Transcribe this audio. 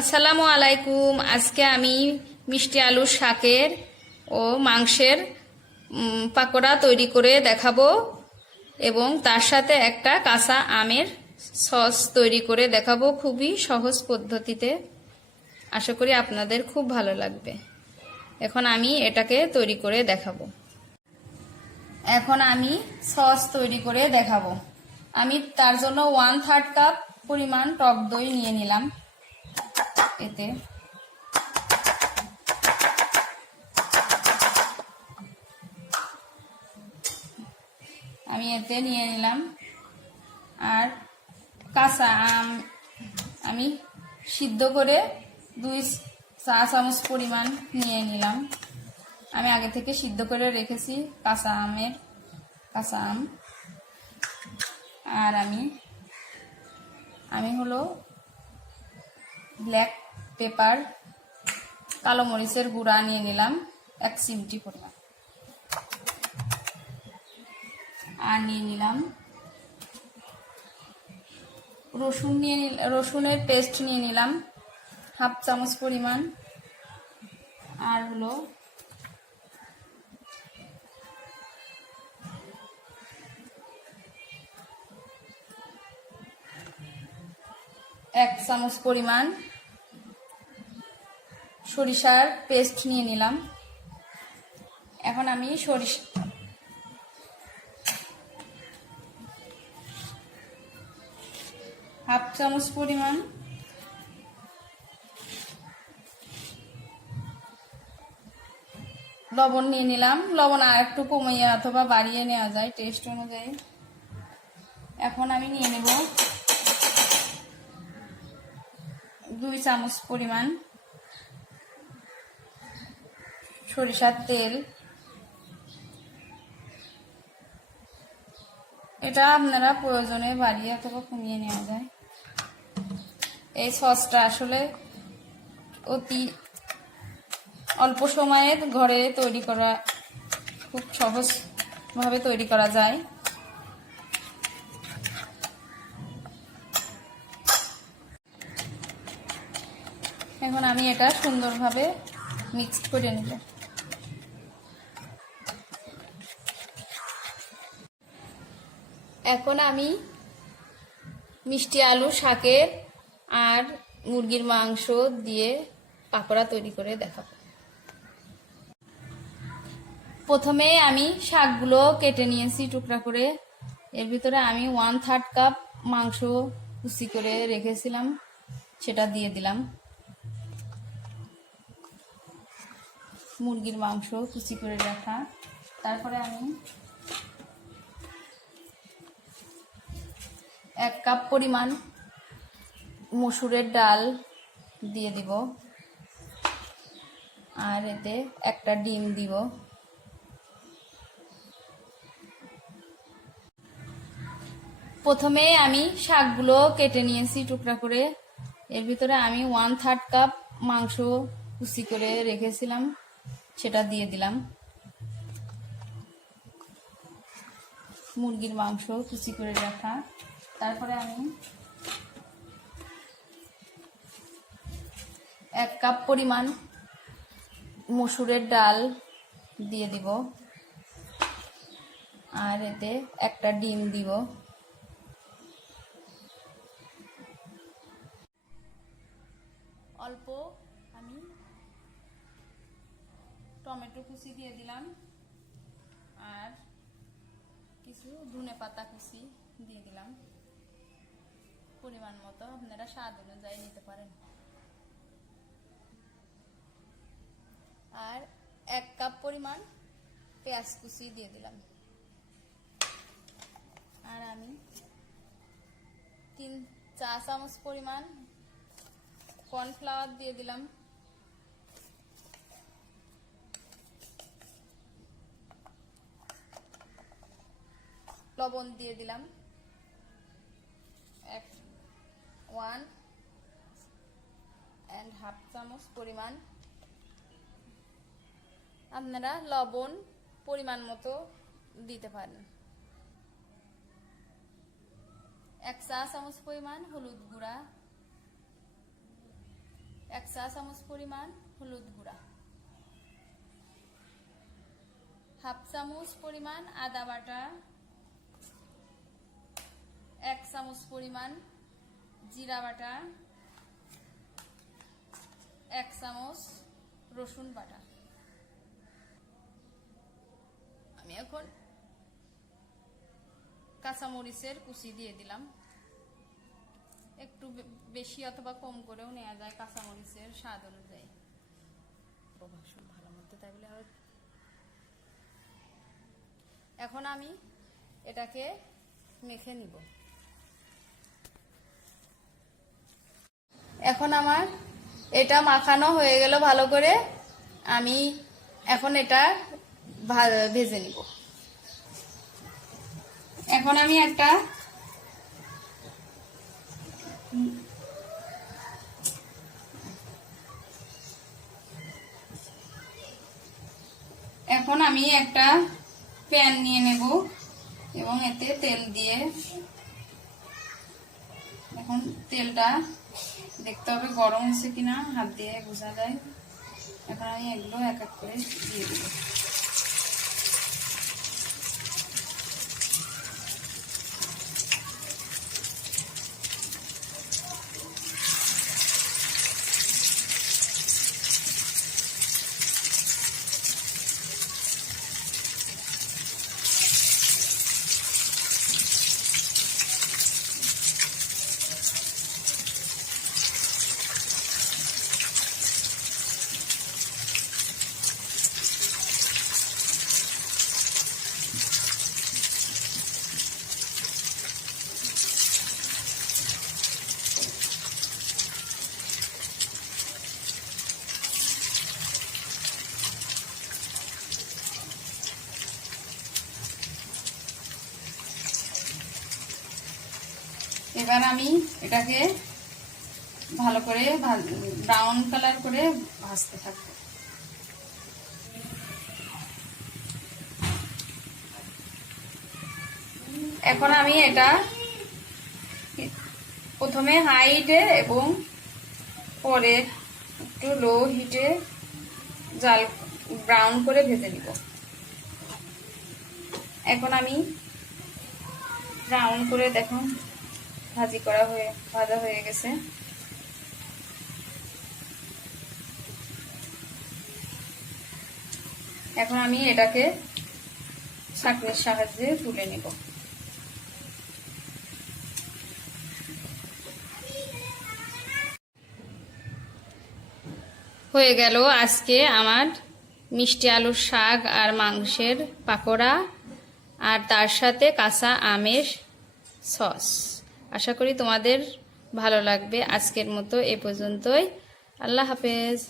আসসালামু আলাইকুম। আজকে আমি মিষ্টি আলুর শাকের ও মাংসের পাকোড়া তৈরি করে দেখাবো এবং তার সাথে একটা কাঁচা আমের সস তৈরি করে দেখাবো খুবই সহজ পদ্ধতিতে। আশা করি আপনাদের খুব ভালো লাগবে। এখন আমি এটাকে তৈরি করে দেখাবো। এখন আমি সস তৈরি করে দেখাবো। আমি তার জন্য 1/3 কাপ পরিমাণ টক দই নিয়ে নিলাম। এতে আমি নিয়ে নিলাম আর কাঁচা আম আমি সিদ্ধ করে 2 চা চামচ পরিমাণ নিয়ে নিলাম। আমি আগে থেকে সিদ্ধ করে রেখেছি কাঁচা আম। আর আমি হলো ব্ল্যাক পেপার কালো মরিচের গুঁড়া নিয়ে নিলাম 1 চিমটি পরিমাণ। আর নিয়ে নিলাম রসুনের পেস্ট নিয়ে নিলাম 1/2 চামচ পরিমাণ। আর হলো এক চামচ পরিমাণ সরিষার পেস্ট নিয়ে নিলাম। এখন আমি সরিষা 1/2 চামচ পরিমাণ লবণ নিয়ে নিলাম। লবণ আর একটু কমিয়ে অথবা বাড়িয়ে নেওয়া যায় টেস্ট অনুযায়ী। এখন আমি নিয়ে নেব 2 চামচ পরিমাণ সরিষার তেল। এটা আপনারা প্রয়োজনে বাড়িয়ে অথবা কমিয়ে নেওয়া যায়। এই সসটা আসলে অতি অল্প সময়ে ঘরে তৈরি করা, খুব সহজভাবে তৈরি করা যায়। এখন আমি এটা সুন্দরভাবে মিক্স করে নেব। এখন আমি মিষ্টি আলু শাকের আর মুরগির মাংস দিয়ে পাকোড়া তৈরি করে দেখাবো। প্রথমে আমি শাকগুলো কেটে নিয়েছি টুকরা করে। এর ভিতরে আমি 1/3 কাপ মাংস কুচি করে রেখেছিলাম, সেটা দিয়ে দিলাম। মুরগির মাংস কুচি করে রাখা। তারপরে আমি 1 কাপ পরিমাণ মসুরের ডাল দিয়ে দিব। আর এতে একটা ডিম দিব। প্রথমে আমি শাকগুলো কেটে নিয়েছি টুকরা করে। এর ভিতরে আমি 1/3 কাপ মাংস কুচি করে রেখেছিলাম, সেটা দিয়ে দিলাম। মুরগির মাংস কুচি করে রাখা। তারপরে আমি 1 কাপ পরিমাণ মসুরের ডাল দিয়ে দিব। আর এতে একটা ডিম দিব। অল্প আমি টমেটো কুচি দিয়ে দিলাম আর কিছু ধনেপাতা কুচি দিয়ে দিলাম। পরিমাণ মতো আপনারা স্বাদ অনুযায়ী নিতে পারেন। আর 1 কাপ পরিমাণ পেঁয়াজ কুচি দিয়ে দিলাম। আর আমি 3 চা চামচ পরিমাণ কর্নফ্লাওয়ার দিয়ে দিলাম। লবণ দিয়ে দিলাম 1.5 চামচ পরিমাণ। আপনারা লবণ পরিমাণ মতো দিতে পারেন। 1 চা চামচ পরিমাণ হলুদ গুঁড়া, চা চামচ পরিমাণ হলুদ গুঁড়া, হাফ চামচ পরিমাণ আদা বাটা, 1 চামচ পরিমাণ জিরা বাটা, 1 চামচ রসুন বাটা। আমি এখন কাঁচামরিচের কুচি দিয়ে দিলাম, একটু বেশি অথবা কম করেও নেওয়া যায় কাঁচামরিচের স্বাদ অনুযায়ী। ভালো মতো তাহলে এখন আমি এটাকে মেখে নিব। এখন আমার এটা মাখানো হয়ে গেল ভালো করে, আমি এখন এটা ভেজে নিব। এখন আমি একটা প্যান নিয়ে নেব এবং এতে তেল দিয়ে, এখন তেলটা দেখতে হবে গরম হচ্ছে কিনা, হাত দিয়ে বোঝা যায়। এখন আমি এগুলো এক এক করে দিয়ে দেব। এবার আমি এটাকে ভালো করে ব্রাউন কালার করে ভাজতে থাকবো। এখন আমি এটা প্রথমে হাই হিটে এবং পরে একটু লো হিটে জাল ব্রাউন করে ভেজে নিব। এখন আমি ব্রাউন করে দেখুন ভাজা হয়ে গেছে। এখন আমি এটাকে ছাঁকনির সাহায্যে তুলে নিব। হয়ে গেল আজকে আমার মিষ্টি আলুর শাক আর মাংসের পাকোড়া, আর তার সাথে কাঁচা আমের সস। আশা করি তোমাদের ভালো লাগবে। আজকের মতো এ পর্যন্তই। আল্লাহ হাফেজ।